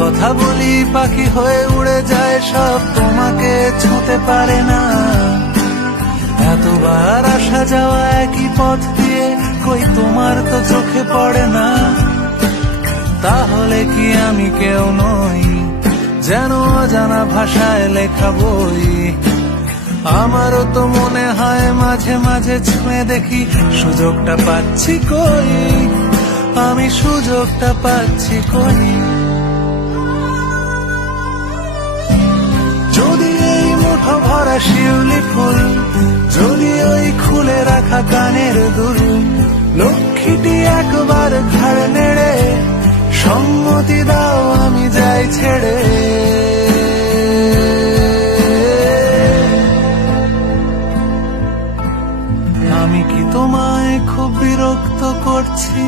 কথা বলি পাখি হয়ে উড়ে যায় সব, তোমাকে ছুঁতে পারে না। এতবার আসা যাওয়া একই পথ দিয়ে, কই তোমার তো চোখে পড়ে না। তাহলে কি আমি কেউ নই, যেন অজানা ভাষায় লেখা বই? আমারও তো মনে হয় মাঝে মাঝে ছুঁয়ে দেখি, সুযোগটা পাচ্ছি কই, আমি সুযোগটা পাচ্ছি কই। যদি এই মুঠো ভরা শিউলি ফুল, যদি ওই খুলে রাখা কানের দুল, লক্ষ্মীটি একবার ঘাড় নেড়ে সম্মতি দাও আমি যাই ছেড়ে। আমি কি তোমায় খুব বিরক্ত করছি?